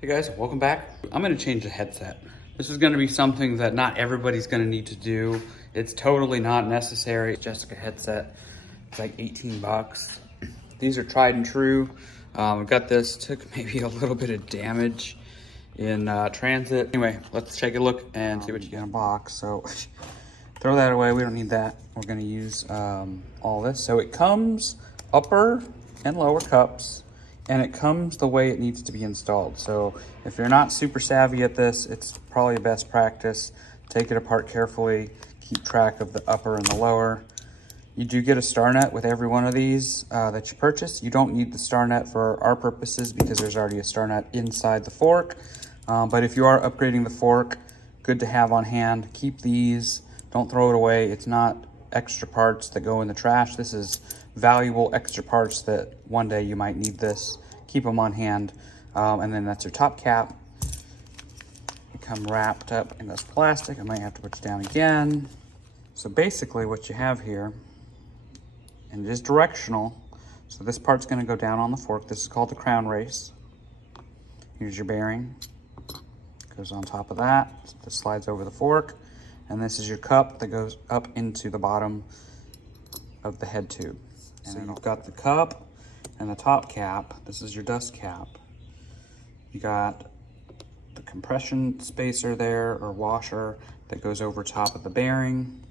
Hey guys, welcome back. I'm gonna change the headset. This is gonna be something that not everybody's gonna need to do. It's totally not necessary. Jessica headset, it's like 18 bucks. These are tried and true. We got this, took maybe a little bit of damage in transit. Anyway, let's take a look and see what you get in a box. So throw that away, we don't need that. We're gonna use all this. So it comes upper and lower cups, and it comes the way it needs to be installed. So if you're not super savvy at this, it's probably a best practice. Take it apart carefully, keep track of the upper and the lower. You do get a star net with every one of these that you purchase. You don't need the star net for our purposes because there's already a star net inside the fork. But if you are upgrading the fork, good to have on hand. Keep these, don't throw it away. It's not extra parts that go in the trash. This is valuable extra parts that one day you might need this. Keep them on hand. And then that's your top cap. You come wrapped up in this plastic. I might have to put you down again. So basically what you have here, and it is directional. So this part's gonna go down on the fork. This is called the crown race. Here's your bearing. Goes on top of that. This slides over the fork. And this is your cup that goes up into the bottom of the head tube. And then you've got the cup and the top cap. This is your dust cap. You got the compression spacer there, or washer, that goes over top of the bearing.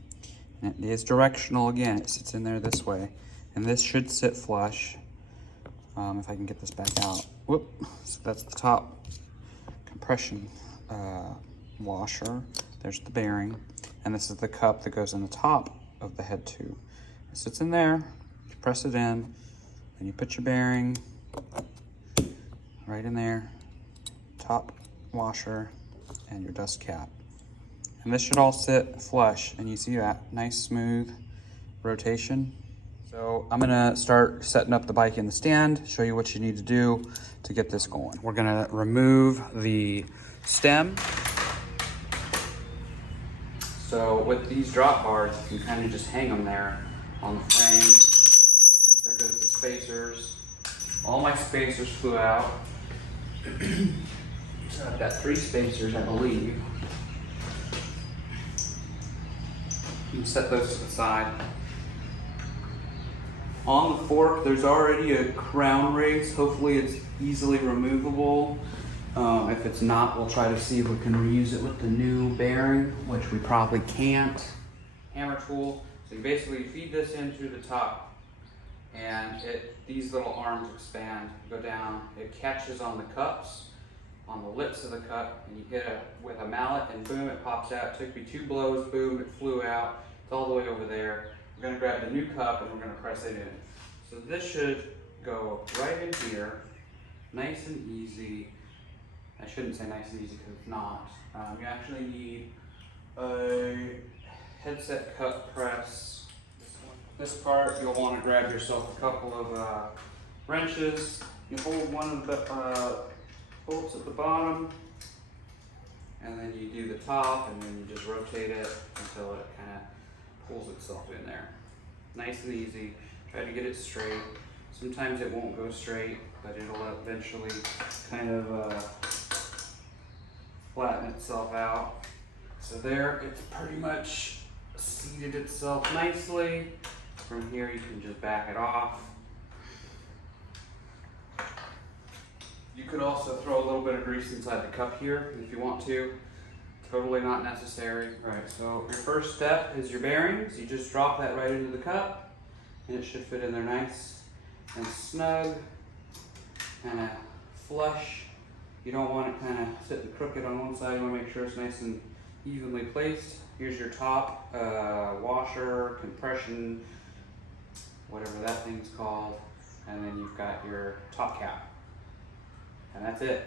And it is directional again, it sits in there this way. And this should sit flush. If I can get this back out. Whoop, so that's the top compression washer. There's the bearing. And this is the cup that goes in the top of the head tube. It sits in there, you press it in, and you put your bearing right in there, top washer, and your dust cap. And this should all sit flush, and you see that nice smooth rotation. So I'm gonna start setting up the bike in the stand, show you what you need to do to get this going. We're gonna remove the stem. So with these drop bars, you can kind of just hang them there on the frame. There goes the spacers. All my spacers flew out. So I've got 3 spacers, I believe. You can set those to the side. On the fork, there's already a crown race. Hopefully it's easily removable. If it's not, we'll try to see if we can reuse it with the new bearing, which we probably can't. Hammer tool. So you basically feed this in through the top, and these little arms expand, go down. It catches on the cups, on the lips of the cup, and you hit it with a mallet, and boom, it pops out. It took me 2 blows, boom, it flew out. It's all the way over there. We're gonna grab the new cup and we're gonna press it in. So this should go right in here, nice and easy. I shouldn't say nice and easy because it's not. You actually need a headset cup press. This part, you'll want to grab yourself a couple of wrenches. You hold one of the bolts at the bottom, and then you do the top, and then you just rotate it until it kind of pulls itself in there. Nice and easy. Try to get it straight. Sometimes it won't go straight, but it'll eventually kind of flatten itself out. So there, it's pretty much seated itself nicely. From here, you can just back it off. You could also throw a little bit of grease inside the cup here if you want to. Totally not necessary. All right, so your first step is your bearings. You just drop that right into the cup, and it should fit in there nice and snug, kind of flush. You don't want it kind of sitting crooked on one side. You want to make sure it's nice and evenly placed. Here's your top washer, compression, whatever that thing's called, and then you've got your top cap, and that's it.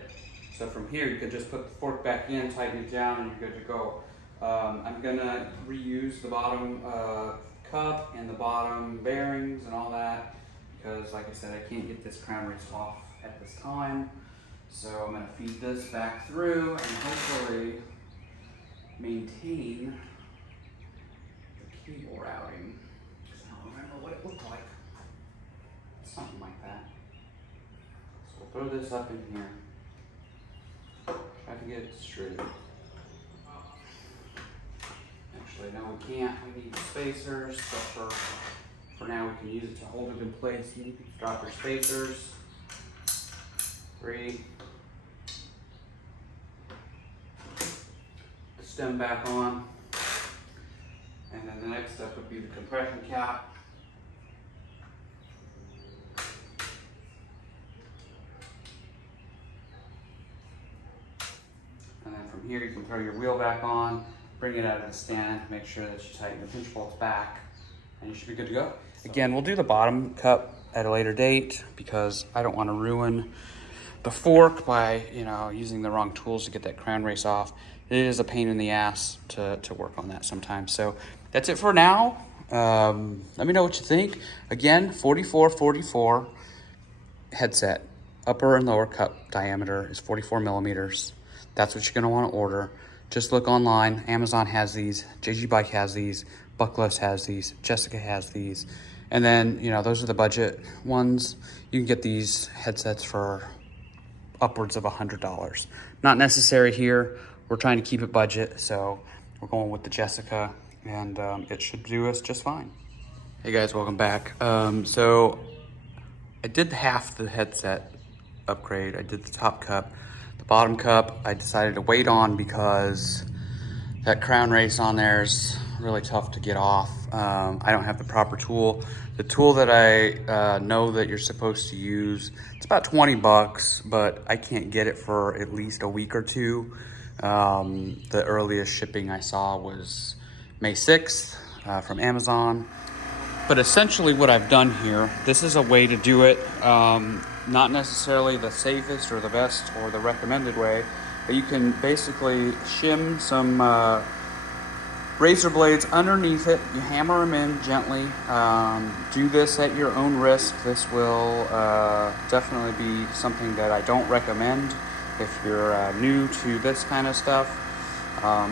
So from here, you could just put the fork back in, tighten it down, and you're good to go. I'm gonna reuse the bottom cup and the bottom bearings and all that, because like I said, I can't get this crown race off at this time. So I'm gonna feed this back through and hopefully maintain the cable routing. I don't remember what it looked like. Something like that. So we'll throw this up in here. to get it straight. Actually, no, we can't. We need spacers, but for now we can use it to hold it in place. You can drop your spacers. 3. The stem back on. And then the next step would be the compression cap. And then from here you can throw your wheel back on, bring it out of the stand, make sure that you tighten the pinch bolts back, and you should be good to go. Again, we'll do the bottom cup at a later date because I don't want to ruin the fork by, using the wrong tools to get that crown race off. It is a pain in the ass to work on that sometimes. So that's it for now. Let me know what you think. Again, 44-44 headset. Upper and lower cup diameter is 44 millimeters. That's what you're gonna wanna order. Just look online. Amazon has these, JG Bike has these, Buckless has these, Jessica has these. And then, those are the budget ones. You can get these headsets for upwards of $100. Not necessary here. We're trying to keep it budget, so we're going with the Jessica, and it should do us just fine. Hey guys, welcome back. So I did half the headset upgrade. I did the top cup. The bottom cup I decided to wait on because that crown race on there is really tough to get off. I don't have the proper tool. The tool that I know that you're supposed to use, it's about 20 bucks, but I can't get it for at least a week or two. The earliest shipping I saw was May 6th from Amazon. But essentially what I've done here, this is a way to do it. Not necessarily the safest or the best or the recommended way, but you can basically shim some razor blades underneath it. You hammer them in gently. Do this at your own risk. This will definitely be something that I don't recommend if you're new to this kind of stuff.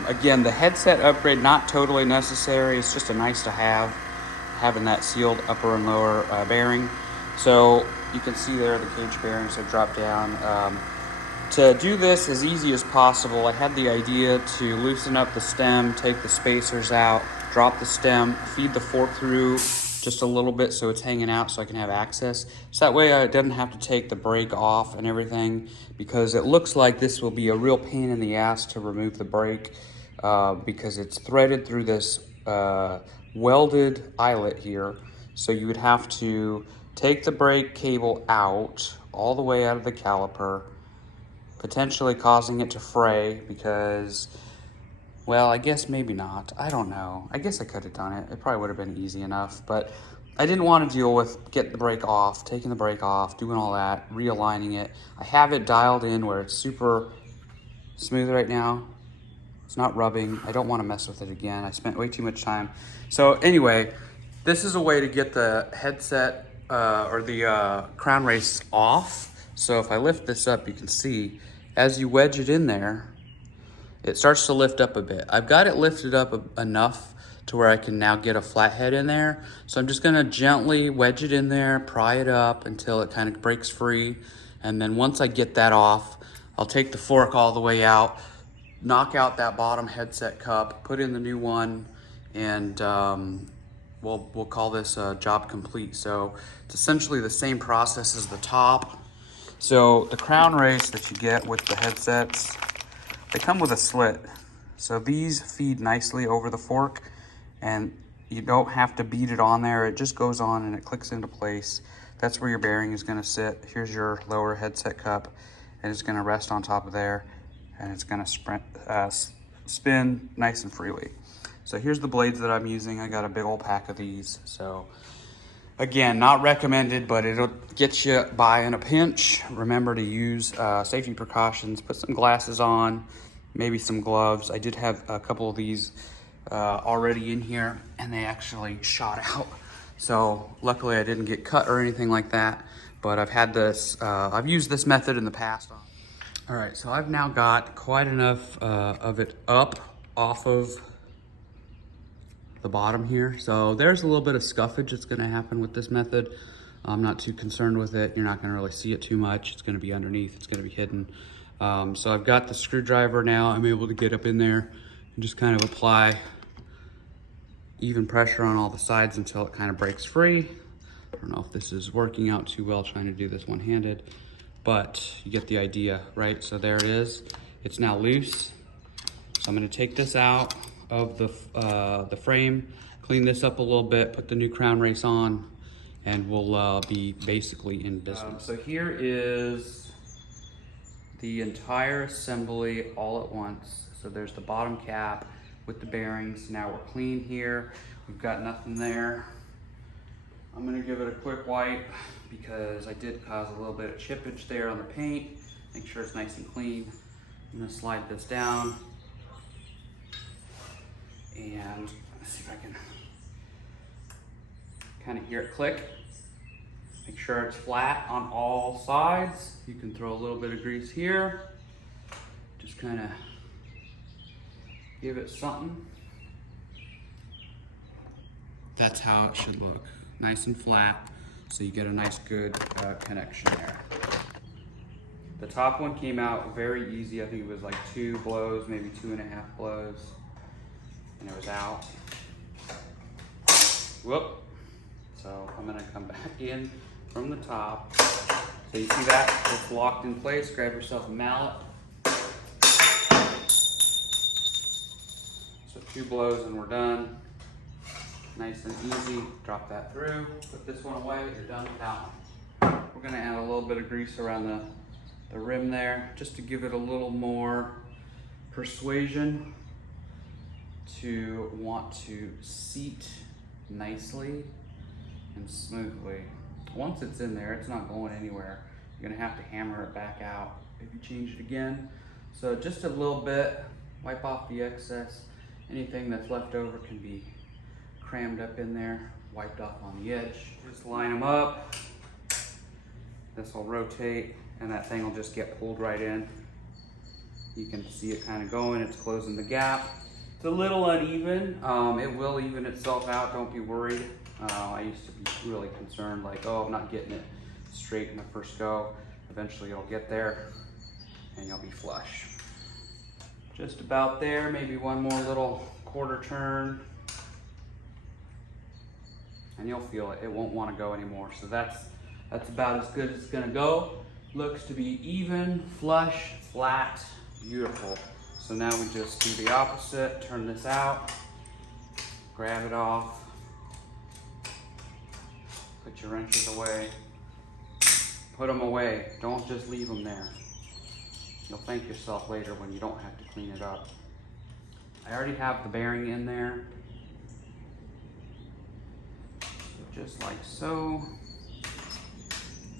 Again, the headset upgrade, not totally necessary. It's just a nice to have, having that sealed upper and lower bearing. So you can see there the cage bearings have dropped down. To do this as easy as possible, I had the idea to loosen up the stem, take the spacers out, drop the stem, feed the fork through just a little bit so it's hanging out so I can have access. So that way I didn't have to take the brake off and everything, because it looks like this will be a real pain in the ass to remove the brake because it's threaded through this welded eyelet here. So you would have to take the brake cable out, all the way out of the caliper, potentially causing it to fray because, well, I guess maybe not. I don't know. I guess I could have done it. It probably would have been easy enough, but I didn't want to deal with getting the brake off, taking the brake off, doing all that, realigning it. I have it dialed in where it's super smooth right now. It's not rubbing. I don't want to mess with it again. I spent way too much time. So anyway, this is a way to get the headset or the crown race off. So if I lift this up, you can see as you wedge it in there, it starts to lift up a bit. I've got it lifted up enough to where I can now get a flathead in there. So I'm just gonna gently wedge it in there, pry it up until it kind of breaks free. And then once I get that off, I'll take the fork all the way out, knock out that bottom headset cup, put in the new one, and we'll call this job complete. So it's essentially the same process as the top. So the crown race that you get with the headsets, they come with a slit. So these feed nicely over the fork, and you don't have to beat it on there. It just goes on and it clicks into place. That's where your bearing is gonna sit. Here's your lower headset cup, and it's gonna rest on top of there, and it's gonna spin nice and freely. So here's the blades that I'm using. I got a big old pack of these. So again, not recommended, but it'll get you by in a pinch. Remember to use safety precautions. Put some glasses on, maybe some gloves. I did have a couple of these already in here, and they actually shot out. So luckily I didn't get cut or anything like that, but I've had this, I've used this method in the past. All right, so I've now got quite enough of it up off of the bottom here. So there's a little bit of scuffage that's gonna happen with this method. I'm not too concerned with it. You're not gonna really see it too much. It's gonna be underneath, it's gonna be hidden. So I've got the screwdriver now. I'm able to get up in there and just kind of apply even pressure on all the sides until it kind of breaks free. I don't know if this is working out too well trying to do this one-handed, but you get the idea, right? So there it is. It's now loose. So I'm gonna take this out of the frame, clean this up a little bit, put the new crown race on, and we'll be basically in business. So here is the entire assembly all at once. So there's the bottom cap with the bearings. Now we're clean here. We've got nothing there. I'm gonna give it a quick wipe because I did cause a little bit of chippage there on the paint. Make sure it's nice and clean. I'm gonna slide this down and let's see if I can kind of hear it click. Make sure it's flat on all sides. You can throw a little bit of grease here. Just kind of give it something. That's how it should look. Nice and flat, so you get a nice good connection there. The top one came out very easy. I think it was like 2 blows, maybe 2.5 blows, and it was out. Whoop. So I'm gonna come back in from the top. So you see that? It's locked in place. Grab yourself a mallet. So 2 blows and we're done. Nice and easy. Drop that through. Put this one away. You're done with that one. We're gonna add a little bit of grease around the rim there, just to give it a little more persuasion to want to seat nicely and smoothly. Once it's in there, it's not going anywhere. You're gonna have to hammer it back out if you change it again. So just a little bit, wipe off the excess. Anything that's left over can be crammed up in there, wiped off on the edge. Just line them up. This will rotate and that thing will just get pulled right in. You can see it kind of going, it's closing the gap. It's a little uneven. It will even itself out, don't be worried. I used to be really concerned, like, oh, I'm not getting it straight in the first go. Eventually you'll get there and you'll be flush. Just about there, maybe one more little quarter turn and you'll feel it. It won't want to go anymore. So that's about as good as it's gonna go. Looks to be even, flush, flat, beautiful. So now we just do the opposite, turn this out, grab it off, put your wrenches away, put them away, don't just leave them there. You'll thank yourself later when you don't have to clean it up. I already have the bearing in there, so just like so.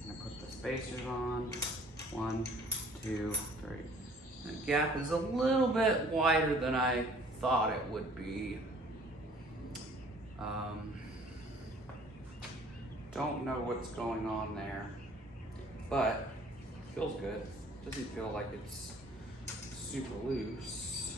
I'm gonna put the spacers on, 1, 2, 3. The gap is a little bit wider than I thought it would be. Don't know what's going on there, but it feels good. Doesn't feel like it's super loose.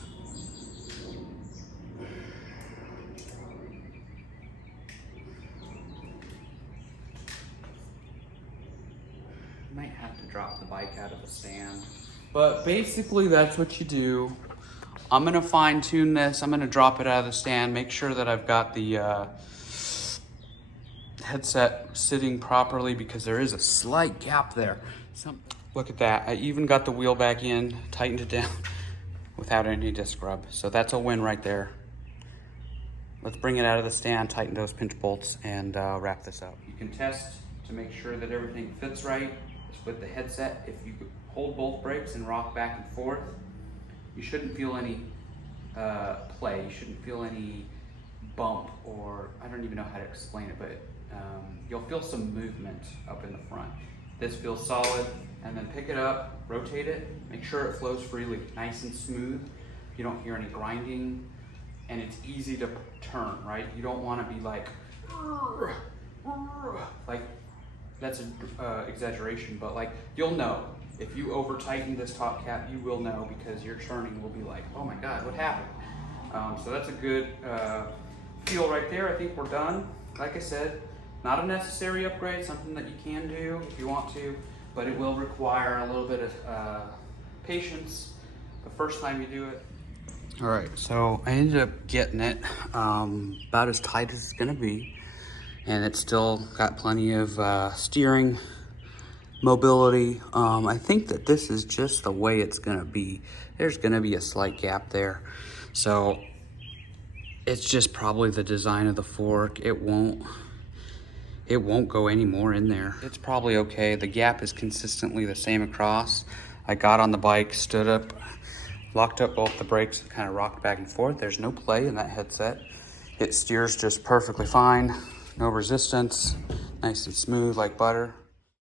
Might have to drop the bike out of the stand. But basically that's what you do. I'm gonna fine tune this. I'm gonna drop it out of the stand, make sure that I've got the headset sitting properly because there is a slight gap there. Look at that, I even got the wheel back in, tightened it down without any disc rub. So that's a win right there. Let's bring it out of the stand, tighten those pinch bolts, and wrap this up. You can test to make sure that everything fits right with the headset. If you hold both brakes and rock back and forth, you shouldn't feel any play. You shouldn't feel any bump, or I don't even know how to explain it, but you'll feel some movement up in the front. This feels solid, and then pick it up, rotate it, make sure it flows freely, nice and smooth. You don't hear any grinding, and it's easy to turn, right? You don't want to be like that's an exaggeration, but like you'll know. If you over tighten this top cap, you will know because your turning will be like, oh my God, what happened? So that's a good feel right there. I think we're done. Like I said, not a necessary upgrade, something that you can do if you want to, but it will require a little bit of patience the first time you do it. All right, so I ended up getting it about as tight as it's gonna be, and it's still got plenty of steering mobility. I think that this is just the way it's gonna be. There's gonna be a slight gap there. So it's just probably the design of the fork. It won't go any more in there. It's probably okay. The gap is consistently the same across. I got on the bike, stood up, locked up both the brakes, and kind of rocked back and forth. There's no play in that headset. It steers just perfectly fine. No resistance, nice and smooth like butter.